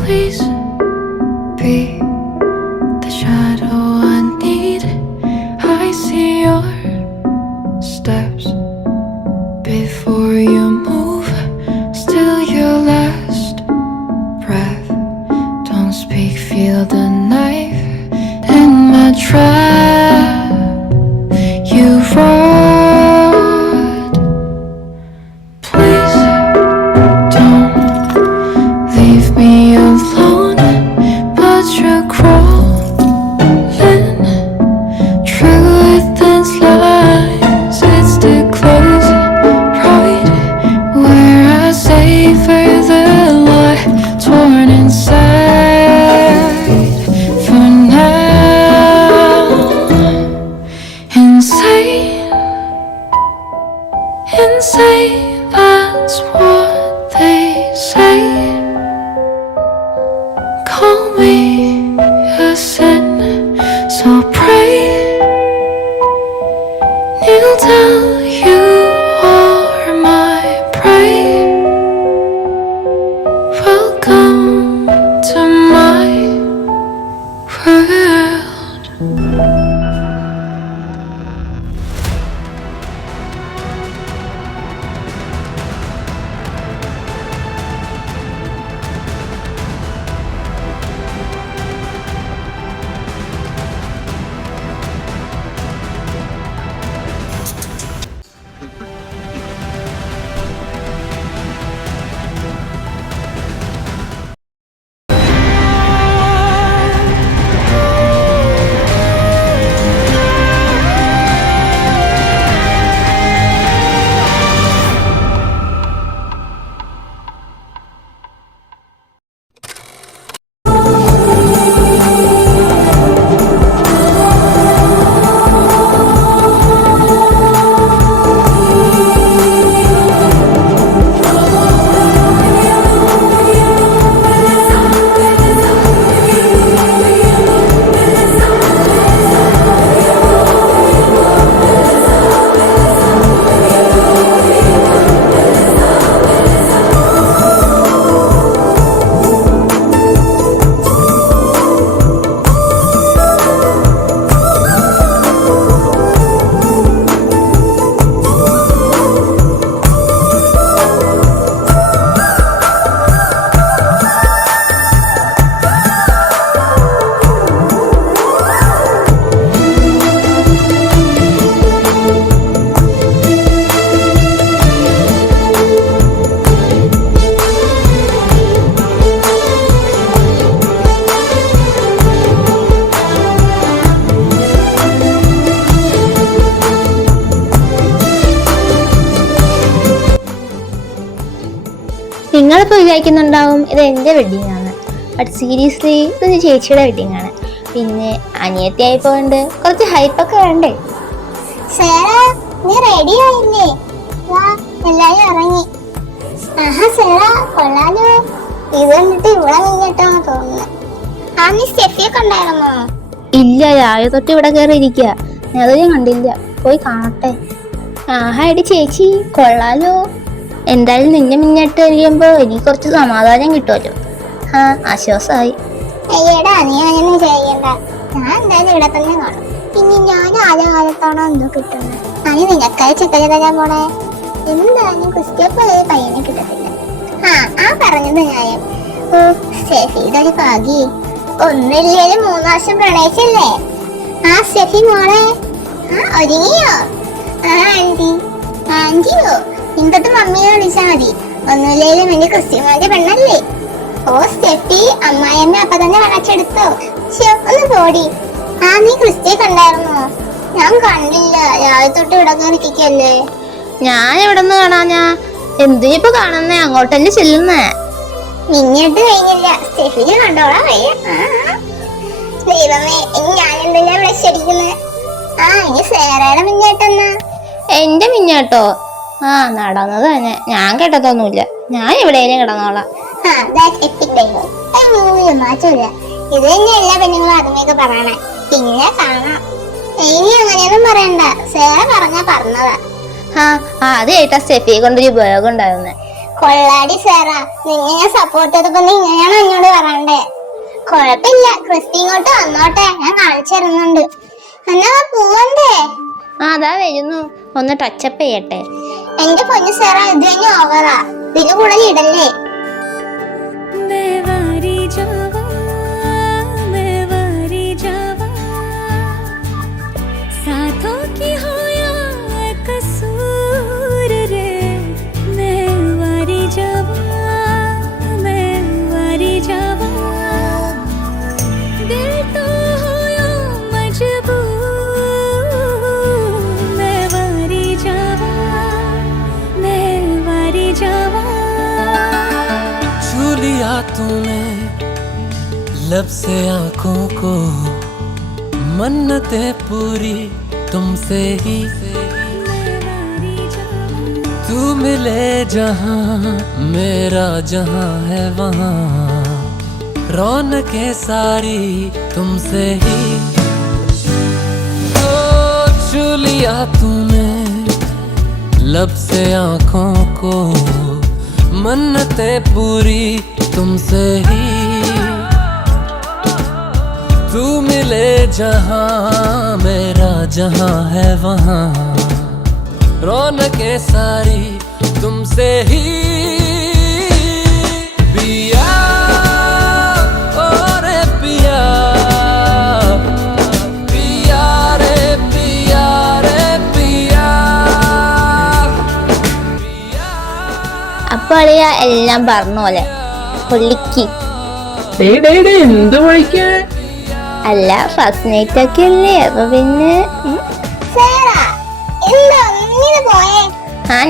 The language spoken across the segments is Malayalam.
Please be the shadow I need. I see your steps before you move. Still your last breath. Don't speak, feel the knife in my trap. You wrote, please don't leave me alone, but you're crawling true within lines. It's too close, right where I savor the light, torn inside for now. Insane, insane, that's what they say. Call me a sin, so pray. Kneel down, you are my prey. Welcome to my world. നിങ്ങളിപ്പോൾ വിചാരിക്കുന്നുണ്ടാവും ഇത് എൻ്റെ വെഡ്ഡിങ് ആണ്, ബട്ട് സീരിയസ്ലി ഇത് ചേച്ചിയുടെ വെഡ്ഡിങ് ആണ്. പിന്നെ അനിയത്തിയായി പോകണ്ട് കുറച്ച് ഹൈപ്പൊക്കെ വേണ്ടേ? നീ റെഡി ആയില്ലേ? വാ എല്ലാരും ഇറങ്ങി. ആഹാ സേറ കൊള്ളാലോ. ഇത് കണ്ടിട്ട് ഇവിടെ നിന്നിട്ടോ തോന്നുന്നു. ആ നീ സ്റ്റെഫിയൊക്കെ ഉണ്ടായിരുന്നോ? ഇല്ല, രാവിലെ തൊട്ട് ഇവിടെ കയറി ഇരിക്കുക. ഞാൻ അതൊന്നും കണ്ടില്ല, പോയി കാണട്ടെ. ആഹാ എടി ചേച്ചി കൊള്ളാലോ. എന്തായാലും നിന്നെ മുന്നിട്ട് കഴിയുമ്പോ എനിക്ക് കുറച്ച് സമാധാനം കിട്ടുമല്ലോ. ആ ആശ്വാസമായി. അയ്യടാ നീ അങ്ങനെ ചെയ്യണ്ട, ഞാൻ എന്തായാലും ഇവിടെ തന്നെ കാണും. ഇനി ഞാൻ ആദ്യകാലത്താണോ എന്തോ കിട്ടുന്നത്. അനി നിനക്കായി ചെക്കനെ തരാൻ പോണേ. എന്തായാലും ക്രിസ്ത്യപ്പോ പയ്യനെ കിട്ടത്തില്ല. ആ പറഞ്ഞത് ന്യായം. ഓ സ്റ്റെഫിയുടെ ഒരു ഭാഗ്യ. ഒന്നില്ലേലും 3 വർഷം പ്രണയിച്ചല്ലേ. ആ സ്റ്റെഫി മോളെ ഒരുങ്ങിയോ? ആ ആന്റിയോ ഇങ്ങോട്ട് മമ്മിയെ വിളിച്ചാൽ മതി. ഒന്നുമില്ലേലും എന്റെ ക്രിസ്ത്യമാരുടെ പെണ്ണല്ലേ. ഓ സ്റ്റെഫി, അമ്മായിയമ്മ അപ്പൊ തന്നെ വളച്ചെടുത്തോ? ഒന്ന് പോടി. ആ നീ ക്രിസ്റ്റിയെ കണ്ടായിരുന്നോ? ഞാൻ കണ്ടില്ല, രാവിലെ തൊട്ട് ഇവിടെ കയറിക്കല്ലേ. ഞാൻ എവിടെ നിന്ന് കാണാഞ്ഞാ? എന്തിനിപ്പൊ കാണുന്നേ? അങ്ങോട്ടല്ലേ ചെല്ലുന്നേ? മിന്നിട്ട് കഴിഞ്ഞില്ല, സ്റ്റെഫിനെ കണ്ടോളാം വയ്യ. ദൈവമേ, ഇനി ഞാൻ എന്തെല്ലാം വിളിച്ചടിക്കുന്നത്. ആ ഇനി സേറയുടെ മിഞ്ഞാട്ടെന്നാ? എന്റെ മിഞ്ഞാട്ടോ? ആ നടന്നത് തന്നെ, ഞാൻ കേട്ടതൊന്നുമില്ല. ഞാൻ എവിടെയും കിടന്നോളാം. മാറ്റമില്ല, ഇത് തന്നെ എല്ലാ പെണ്ണുങ്ങളും അതുമൊക്കെ പറയണേ. പിന്നെ കാണാം. ഇനി അങ്ങനെയൊന്നും പറയണ്ട, സേറ പറഞ്ഞാ പറഞ്ഞതാ. അത് കേട്ടാ സ്റ്റെഫിയെ കൊണ്ടൊരു ഉപയോഗം ഉണ്ടായിരുന്നേ. കൊള്ളാടി സേറ, നിന്നെ ഞാൻ സപ്പോർട്ട് ചെയ്തപ്പോ ഇങ്ങനെയാണോ എന്നോട് പറയണ്ടേ? കൊഴപ്പില്ല, ക്രിസ്റ്റി ഇങ്ങോട്ട് വന്നോട്ടെ, ഞാൻ കാണിച്ചു തരുന്നുണ്ട്. എന്നാ പോവണ്ടേ? അതാ വരുന്നു, ഒന്ന് ടച്ചപ്പ് ചെയ്യട്ടെ. എന്റെ പൊന്നു സേറ, ഇത് തന്നെ ഓവറാ, ഇതിന് കൂടുതൽ ഇടല്ലേ. तूने लब से आंखों को, मन्नतें पूरी तुमसे ही। तू मिले जहां, मेरा जहां है वहां, रौनकें सारी तुमसे ही। तो छू लिया तूने लब से आंखों को, मन्नतें पूरी तुमसे ही। तू मिले जहां, मेरा जहां है वहां, रौनकें सारी तुमसे ही। पिया ओ रे पिया, पिया रे पिया रे पिया। അപ്പൊ അളിയ എല്ലാം പറഞ്ഞ പോലെ പൊള്ളിക്ക്. എന്ത് വിളിക്കാൻ? അല്ല, ഫസ്റ്റ് നൈറ്റ് ഒക്കെ അല്ലേ, അപ്പൊ പിന്നെ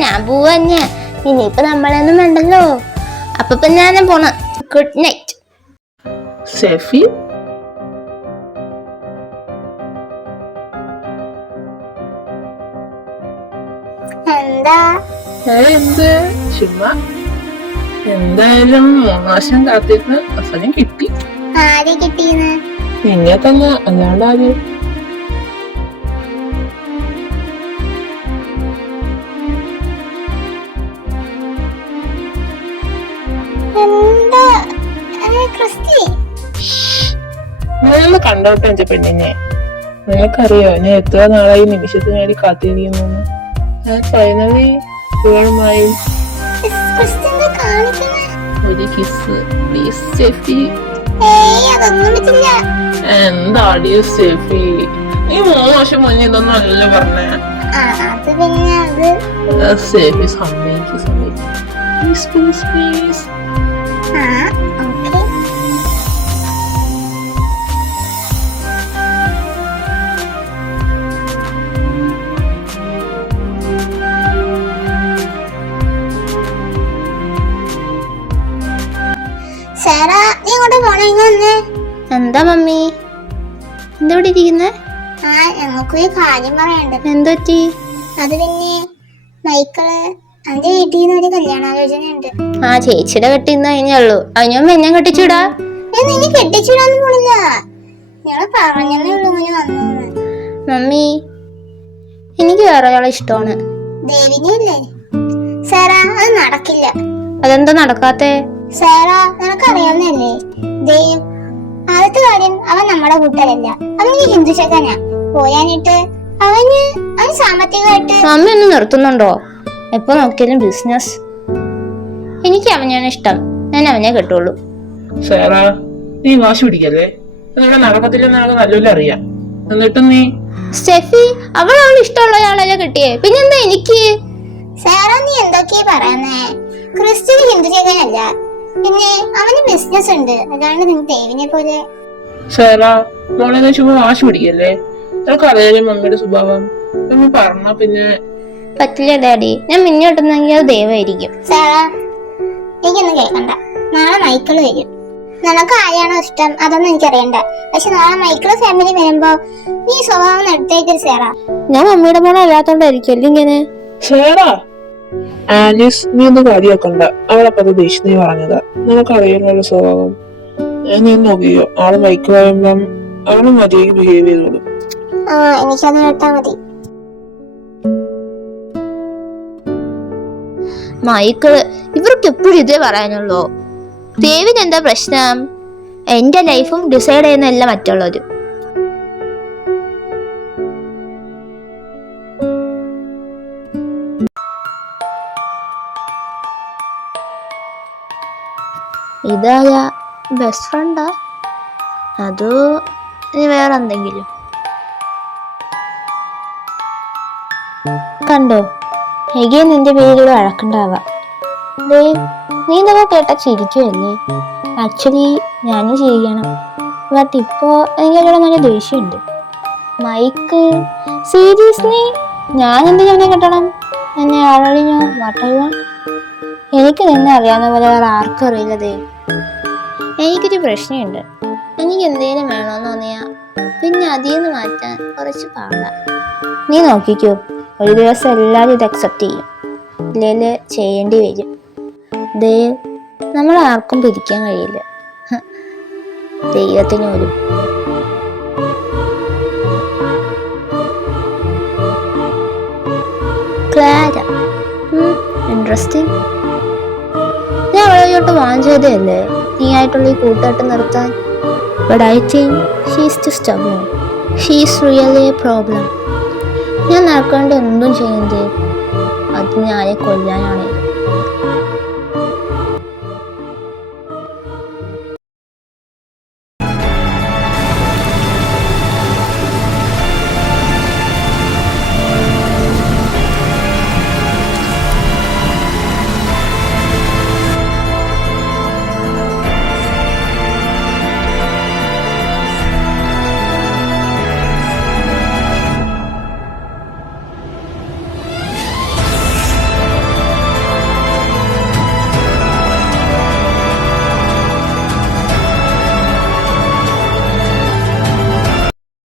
ഞാൻ പോവാ. ഇനിയിപ്പൊ നമ്മളൊന്നും വേണ്ടല്ലോ. അപ്പൊ പിന്നെ ഞാൻ പോണ. Good night. സ്റ്റെഫി, എന്താ എന്ത് ചുമ്മാ? എന്തായാലും 3 വർഷം കാത്തിരുന്ന് അവസാനം കിട്ടി. ആരെ കിട്ടീന്ന്? നിന്നെ തന്നെ, അല്ലാണ്ട് ആര്? എന്താ ക്രിസ്റ്റി? ഞാനൊന്ന് കണ്ടോട്ടെ എന്റെ പെണ്ണിനെ. നിനക്കറിയോ ഞാൻ എത്ര നാളായി നിമിഷത്തിന് വേണ്ടി കാത്തിരിക്കുന്നു. ഫൈനലി ഇവളുമായി ഒരു കിസ് പ്ലീസ് സ്റ്റെഫി. എന്താടി സ്റ്റെഫി, നീ 3 വർഷം മുന്നേ ഇതൊന്നും അല്ലല്ലോ പറഞ്ഞേ. സ്റ്റെഫി സമ്മതിക്ക്, സമ്മതിക്ക് പ്ലീസ് പ്ലീസ് പ്ലീസ്. എന്താ മമ്മി, എന്താ ഇവിടെ ഇരിക്കുന്നേ? ഞങ്ങൾക്കൊരു കാര്യം പറയണ്ട. എന്തൊറ്റി? അത് പിന്നെ മൈക്കിള് എന്റെ വീട്ടിൽ നിന്ന് ഒരു കല്യാണാലോചന ഉണ്ട്. ചേച്ചിയുടെ കെട്ടിന്ന് കഴിഞ്ഞുള്ളൂ. അതിനും എന്നെ കെട്ടിച്ചൂടാ? നിന്നെ കെട്ടിച്ചൂടാന്ന് പോണില്ല, ഞങ്ങള് പറഞ്ഞേ ഉള്ളൂ ഇങ്ങനെ വന്നു. മമ്മി, എനിക്ക് വേറെ ഒരാളെ ഇഷ്ടമാണ്. ദേവിനിയല്ലേ? സാറാ, അത് നടക്കില്ല. അതെന്താ നടക്കാത്തെ? സാറാ, നിനക്കറിയാവുന്നല്ലേ ദേവ്? ആദ്യത്തെ കാര്യം, അവൻ നമ്മുടെ കൂട്ടരല്ല. അവന് ഹിന്ദു ശകനാ. പോയാനിട്ട് അവന് സാമ്പത്തികമായിട്ട്. മമ്മി ഒന്ന് നിർത്തുന്നുണ്ടോ? എപ്പോ നോക്കിയാലും ബിസിനസ്. എനിക്ക് അവനാണ് ഇഷ്ടം, ഞാൻ അവനെ കെട്ടുള്ളൂ. സാറാ, നീ വാശി പിടിക്കല്ലേ. നിങ്ങളുടെ നടക്കത്തില്ലെന്ന് ഞങ്ങൾക്ക് നല്ലപോലെ അറിയാം. എന്നിട്ടും നീ സ്റ്റെഫി, അവൾ ഇഷ്ടമുള്ള ആളല്ലേ കെട്ടിയേ, പിന്നെന്താ എനിക്ക്? സാറാ, നീ എന്തൊക്കെയാ പറയുന്നേ? ക്രിസ്ത്യന് ഹിന്ദു ചെക്കനല്ല, പിന്നെ അവന് ബിസിനസ് ഉണ്ട്. അതാണ് നിങ്ങൾ ദേവിനെ പോലെ. സേറ, മോളെ ചുമ്മാ വാശി പിടിക്കല്ലേ. നിനക്ക് അറിയാലോ മമ്മിയുടെ സ്വഭാവം. മമ്മി പറഞ്ഞ പിന്നെ പറ്റില്ല ഡാഡി, ഞാൻ മിന്നോട്ടുന്നെങ്കിൽ അത് ദൈവമായിരിക്കും. സാറാ, എനിക്കൊന്നും കേൾക്കണ്ട. നാളെ മൈക്കിള് വരും. നിനക്ക് ആരെയാണോ ഇഷ്ടം അതൊന്നും എനിക്കറിയണ്ട. പക്ഷെ നാളെ മൈക്കിള് ഫാമിലി വരുമ്പോ നീ സ്വഭാവം എടുത്തേക്കൊരു സേറ. ഞാൻ മമ്മിയുടെ മോനെ അല്ലാത്തോണ്ടായിരിക്കും ഇങ്ങനെ. സേറ, ആലീസ്, നീ ഒന്നും കാര്യമാക്കണ്ട. അവളപ്പത് ദേഷ്യം നീ പറഞ്ഞതാ. നിനക്ക് അറിയാനുള്ള സ്വഭാവം. നീ നോക്കിയോ, ആള് മൈക്ക് പറയുമ്പം അവള് മതിയായി ബിഹേവ് ചെയ്തോളൂ. എനിക്കത് കേട്ടാ മതി. മൈക്കിള്, ഇവർക്ക് എപ്പോഴും ഇതേ പറയാനുള്ളൂ. ദേവിന് എന്താ പ്രശ്നം? എന്റെ ലൈഫും ഡിസൈഡ് ചെയ്യുന്നതല്ല മറ്റുള്ളവരും. ഇതാരാ? ബെസ്റ്റ് ഫ്രണ്ടാ? അതോ ഇനി വേറെ എന്തെങ്കിലും? കണ്ടോ, എഗെയിൻ നിന്റെ പേരിലൂടെ വഴക്കുണ്ടാവാം. നീ ഇതൊക്കെ കേട്ടാ ചിരിക്കുമല്ലേ? ആക്ച്വലി ഞാനും ചിരിക്കണം. ബട്ട് ഇപ്പോ എനിക്കവിടെ നല്ല ദേഷ്യമുണ്ട്. മൈക്ക്, സീരിയസ്ലി ഞാൻ എന്തിനാ അവനെ കെട്ടണം? എന്നെ ആളറിഞ്ഞോ? വാട്ടറിയോ? എനിക്ക് നിന്നെ അറിയാവുന്ന പോലെ വേറെ ആർക്കും അറിയില്ലതേ. എനിക്കൊരു പ്രശ്നമുണ്ട്. എനിക്ക് എന്തെങ്കിലും വേണമെന്ന് തോന്നിയാ പിന്നെ അതിൽ നിന്ന് മാറ്റാൻ കുറച്ച് പാടാ. നീ നോക്കിക്കോ, ഒരു ദിവസം എല്ലാവരും ഇത് അക്സെപ്റ്റ് ചെയ്യും. ഇല്ലേല് ചെയ്യേണ്ടി വരും. നമ്മൾ ആർക്കും പിരിക്കാൻ കഴിയില്ല, ദൈവത്തിന് പോലും. Clara, interesting. ഞാൻ അവളോട്ട് വാങ്ങിച്ചതേ അല്ലേ നീ ആയിട്ടുള്ള ഈ കൂട്ടായിട്ട് നിർത്താൻ. But I think she is too stubborn. She is really a problem. ഞാൻ നടക്കേണ്ട എന്തും ചെയ്യുന്നത് അത് ഞാനെ കൊല്ലാനാണ്.